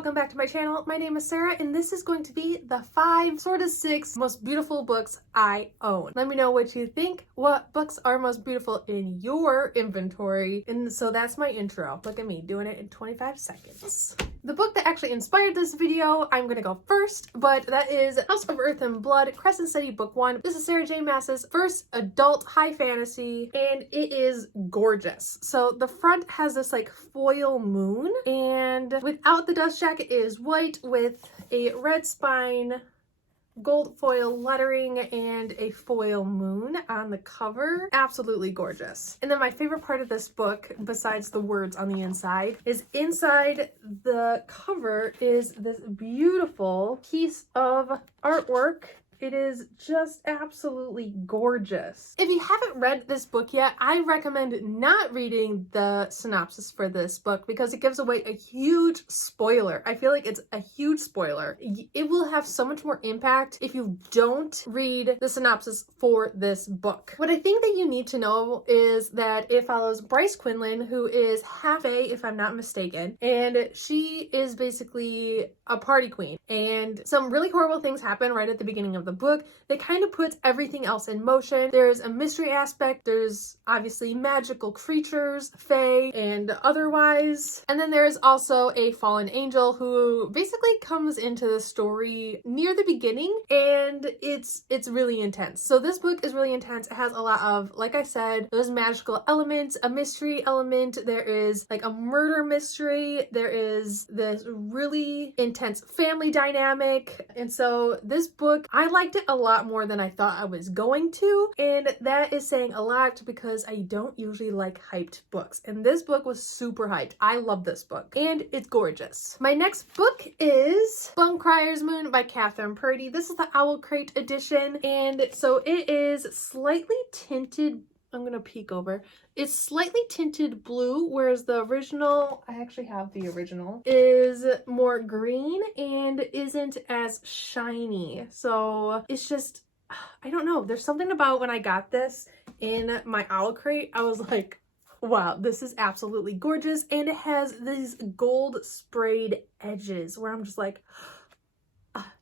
welcome back to my channel. My name is Sarah and this is going to be the 5, sort of 6 most beautiful books I own. Let me know what you think. What books are most beautiful in your inventory? And so that's my intro. Look at me doing it in 25 seconds. The book that actually inspired this video, I'm gonna go first, but that is House of Earth and Blood, Crescent City Book 1. This is Sarah J. Maas's first adult high fantasy, and it is gorgeous. So the front has this like foil moon, and without the dust jacket, it is white with a red spine, gold foil lettering, and a foil moon on the cover. Absolutely gorgeous. And then my favorite part of this book, besides the words on the inside, is inside the cover is this beautiful piece of artwork. It is just absolutely gorgeous. If you haven't read this book yet, I recommend not reading the synopsis for this book because it gives away a huge spoiler. I feel like it's a huge spoiler. It will have so much more impact if you don't read the synopsis for this book. What I think that you need to know is that it follows Bryce Quinlan, who is half a, if I'm not mistaken, and she is basically a party queen. And some really horrible things happen right at the beginning of the book that kind of puts everything else in motion. There's a mystery aspect, there's obviously magical creatures, fae, and otherwise. And then there's also a fallen angel who basically comes into the story near the beginning, and it's really intense. So this book is really intense. It has a lot of, like I said, those magical elements, a mystery element, there is like a murder mystery, there is this really intense family dynamic. And so this book, I liked it a lot more than I thought I was going to, and that is saying a lot because I don't usually like hyped books, and this book was super hyped. I love this book and it's gorgeous. My next book is Splunk Criers Moon by Catherine Purdy. This is the Owl Crate edition, and so it is slightly tinted. I'm gonna peek over. It's slightly tinted blue, whereas the original, I actually have the original, is more green and isn't as shiny. So it's just, I don't know. There's something about when I got this in my owl crate, I was like, wow, this is absolutely gorgeous. And it has these gold sprayed edges where I'm just like,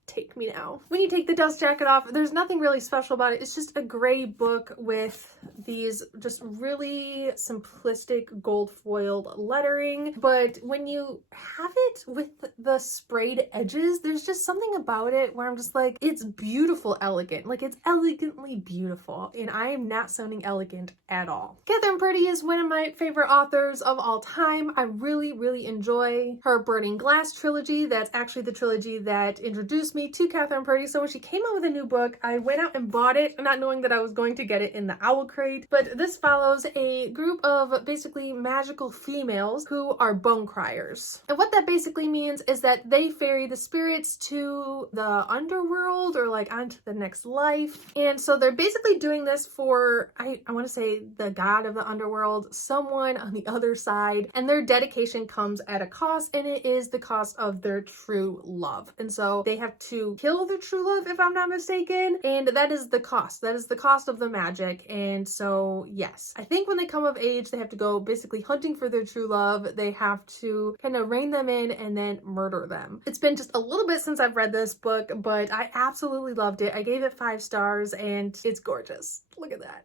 take me now. When you take the dust jacket off, there's nothing really special about it. It's just a gray book with these just really simplistic gold foiled lettering. But when you have it with the sprayed edges, there's just something about it where I'm just like, it's beautiful, elegant. Like, it's elegantly beautiful. And I am not sounding elegant at all. Catherine Purdy is one of my favorite authors of all time. I really enjoy her Burning Glass trilogy. That's actually the trilogy that introduced me to Catherine Purdy. So when she came out with a new book, I went out and bought it, not knowing that I was going to get it in the owl crate. But this follows a group of basically magical females who are bone criers. And what that basically means is that they ferry the spirits to the underworld or like onto the next life. And so they're basically doing this for, I want to say, the god of the underworld, someone on the other side. And their dedication comes at a cost, and it is the cost of their true love. And so they have to kill the true love, if I'm not mistaken, and that is the cost. That is the cost of the magic. And so yes, I think when they come of age, they have to go basically hunting for their true love. They have to kind of rein them in and then murder them. It's been just a little bit since I've read this book, but I absolutely loved it. I gave it 5 stars and it's gorgeous. Look at that.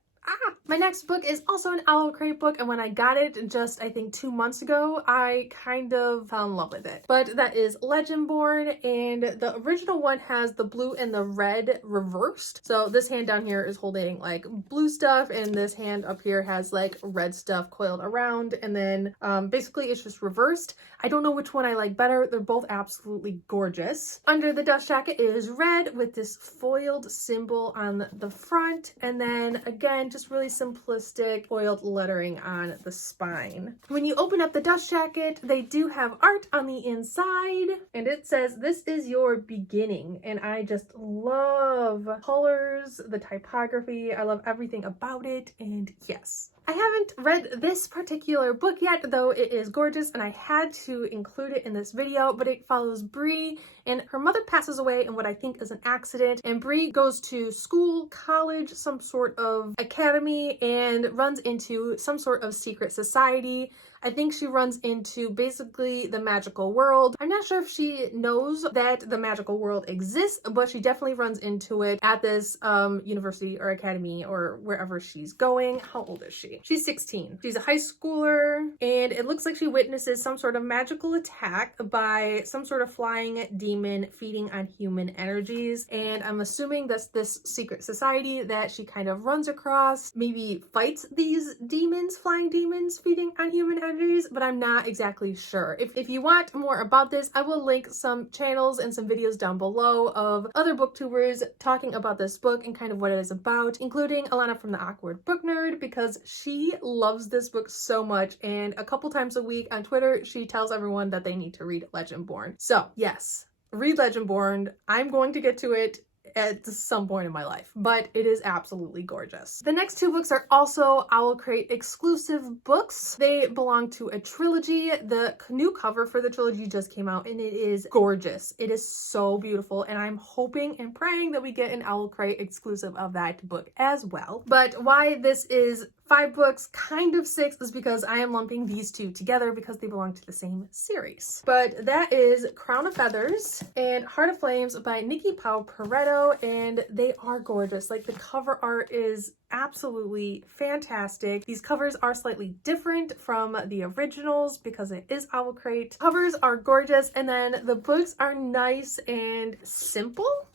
My next book is also an owl crate book, and when I got it just, I think 2 months ago, I kind of fell in love with it. But that is Legendborn, and the original one has the blue and the red reversed. So this hand down here is holding like blue stuff, and this hand up here has like red stuff coiled around, and then basically it's just reversed. I don't know which one I like better. They're both absolutely gorgeous. Under the dust jacket is red with this foiled symbol on the front, and then again, just really simplistic foiled lettering on the spine. When you open up the dust jacket, they do have art on the inside, and it says, "This is your beginning." And I just love colors, the typography. I love everything about it. And yes, I haven't read this particular book yet, though it is gorgeous and I had to include it in this video, but it follows Bree, and her mother passes away in what I think is an accident, and Bree goes to school, college, some sort of academy, and runs into some sort of secret society. I think she runs into basically the magical world. I'm not sure if she knows that the magical world exists, but she definitely runs into it at this university or academy or wherever she's going. How old is she? She's 16. She's a high schooler, and it looks like she witnesses some sort of magical attack by some sort of flying demon feeding on human energies. And I'm assuming that's this secret society that she kind of runs across, maybe fights these demons, flying demons feeding on human energies, but I'm not exactly sure. If you want more about this, I will link some channels and some videos down below of other booktubers talking about this book and kind of what it is about, including Alana from the Awkward Book Nerd, because she loves this book so much, and a couple times a week on Twitter she tells everyone that they need to read Legendborn. So yes, read Legendborn. I'm going to get to it at some point in my life, but it is absolutely gorgeous. The next two books are also Owl Crate exclusive books. They belong to a trilogy. The new cover for the trilogy just came out and it is gorgeous. It is so beautiful, and I'm hoping and praying that we get an Owl Crate exclusive of that book as well. But why this is 5 books, kind of 6, is because I am lumping these two together because they belong to the same series. But that is Crown of Feathers and Heart of Flames by Nikki Pau Pareto, and they are gorgeous. Like, the cover art is absolutely fantastic. These covers are slightly different from the originals because it is Owl Crate. Covers are gorgeous, and then the books are nice and simple,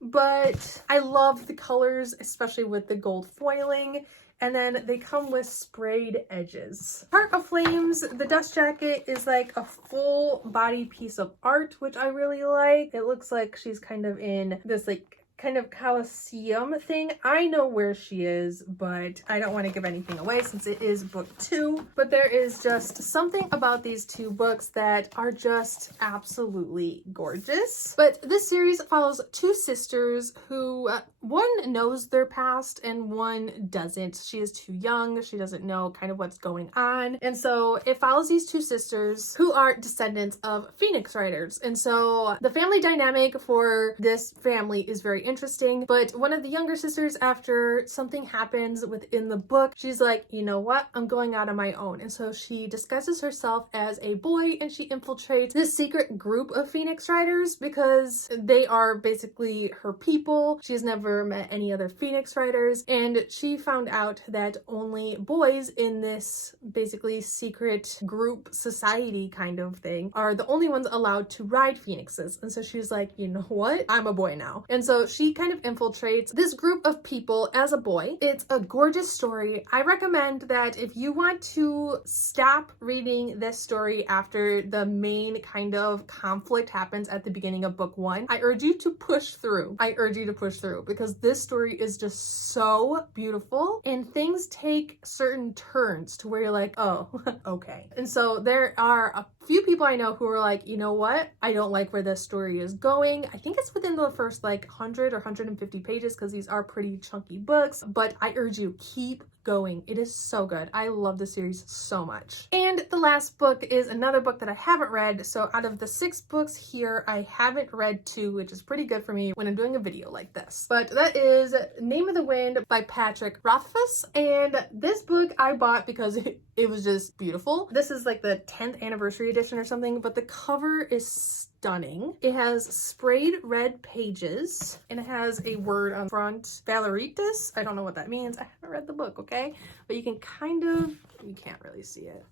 but I love the colors, especially with the gold foiling. And then they come with sprayed edges. Heart of Flames, the dust jacket is like a full body piece of art, which I really like. It looks like she's kind of in this like kind of Colosseum thing. I know where she is, but I don't want to give anything away since it is book 2. But there is just something about these two books that are just absolutely gorgeous. But this series follows 2 sisters who, one knows their past and one doesn't. She is too young. She doesn't know kind of what's going on. And so it follows these 2 sisters who are descendants of Phoenix Riders. And so the family dynamic for this family is very interesting, but one of the younger sisters, after something happens within the book, she's like, you know what, I'm going out on my own. And so she disguises herself as a boy and she infiltrates this secret group of Phoenix Riders because they are basically her people. She's never met any other Phoenix Riders, and she found out that only boys in this basically secret group society kind of thing are the only ones allowed to ride phoenixes. And so she's like, you know what, I'm a boy now. And so she kind of infiltrates this group of people as a boy. It's a gorgeous story. I recommend that if you want to stop reading this story after the main kind of conflict happens at the beginning of book 1, I urge you to push through. I urge you to push through because this story is just so beautiful and things take certain turns to where you're like, oh, okay. And so there are a few people I know who are like, you know what, I don't like where this story is going. I think it's within the first like 100 or 150 pages because these are pretty chunky books, but I urge you, keep going. It is so good. I love the series so much. And the last book is another book that I haven't read. So out of the 6 books here, I haven't read 2, which is pretty good for me when I'm doing a video like this. But that is Name of the Wind by Patrick Rothfuss. And this book I bought because it was just beautiful. This is like the 10th anniversary edition or something, but the cover is stunning. It has sprayed red pages and it has a word on front, Valeritas. I don't know what that means. I haven't read the book, okay? But you can kind of, you can't really see it.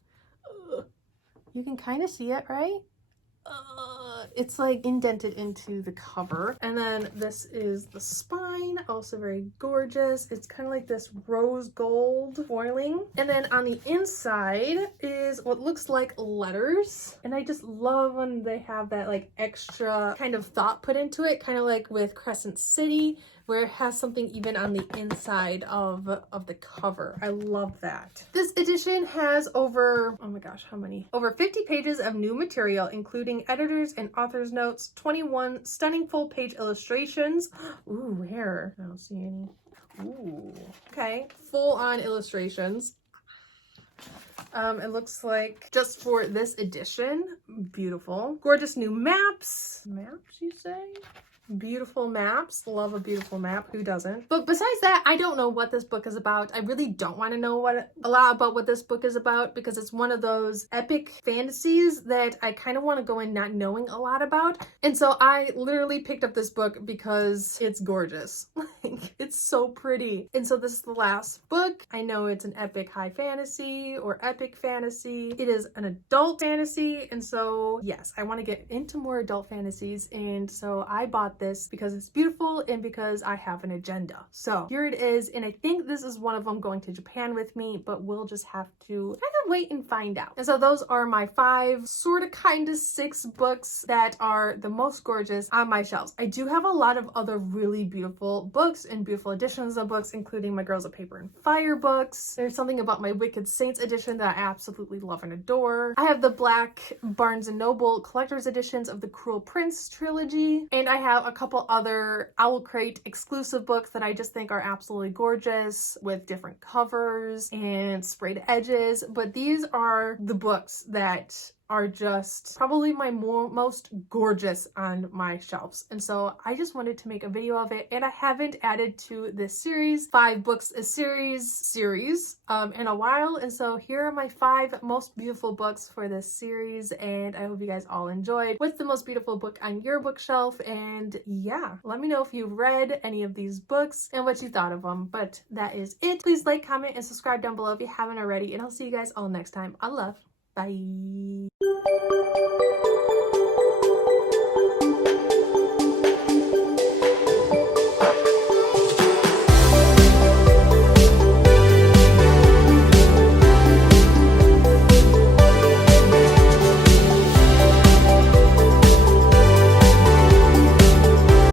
Ugh. You can kind of see it, right? It's like indented into the cover. And then this is the spine, also very gorgeous. It's kind of like this rose gold foiling. And then on the inside is what looks like letters. And I just love when they have that like extra kind of thought put into it, kind of like with Crescent City, where it has something even on the inside of the cover. I love that. This edition has over, oh my gosh, how many? Over 50 pages of new material, including editor's and author's notes, 21 stunning full-page illustrations. Ooh, where? I don't see any. Ooh, okay. Full-on illustrations. It looks like just for this edition. Beautiful. Gorgeous new maps. Maps, you say? Beautiful maps. Love a beautiful map. Who doesn't? But besides that, I don't know what this book is about. I really don't want to know a lot about what this book is about because it's one of those epic fantasies that I kind of want to go in not knowing a lot about. And so I literally picked up this book because it's gorgeous. Like, it's so pretty. And so this is the last book. I know it's an epic high fantasy or epic fantasy. It is an adult fantasy. And so yes, I want to get into more adult fantasies. And so I bought this because it's beautiful and because I have an agenda. So here it is, and I think this is one of them going to Japan with me, but we'll just have to kind of wait and find out. And so those are my 5 sort of kind of 6 books that are the most gorgeous on my shelves. I do have a lot of other really beautiful books and beautiful editions of books, including my Girls of Paper and Fire books. There's something about my Wicked Saints edition that I absolutely love and adore. I have the black Barnes & Noble collector's editions of the Cruel Prince trilogy, and I have a couple other Owl Crate exclusive books that I just think are absolutely gorgeous with different covers and sprayed edges. But these are the books that are just probably my most gorgeous on my shelves. And so I just wanted to make a video of it, and I haven't added to this series, 5 books a series in a while. And so here are my 5 most beautiful books for this series, and I hope you guys all enjoyed. What's the most beautiful book on your bookshelf? And yeah, let me know if you've read any of these books and what you thought of them. But that is it. Please like, comment, and subscribe down below if you haven't already, and I'll see you guys all next time. I love. Bye.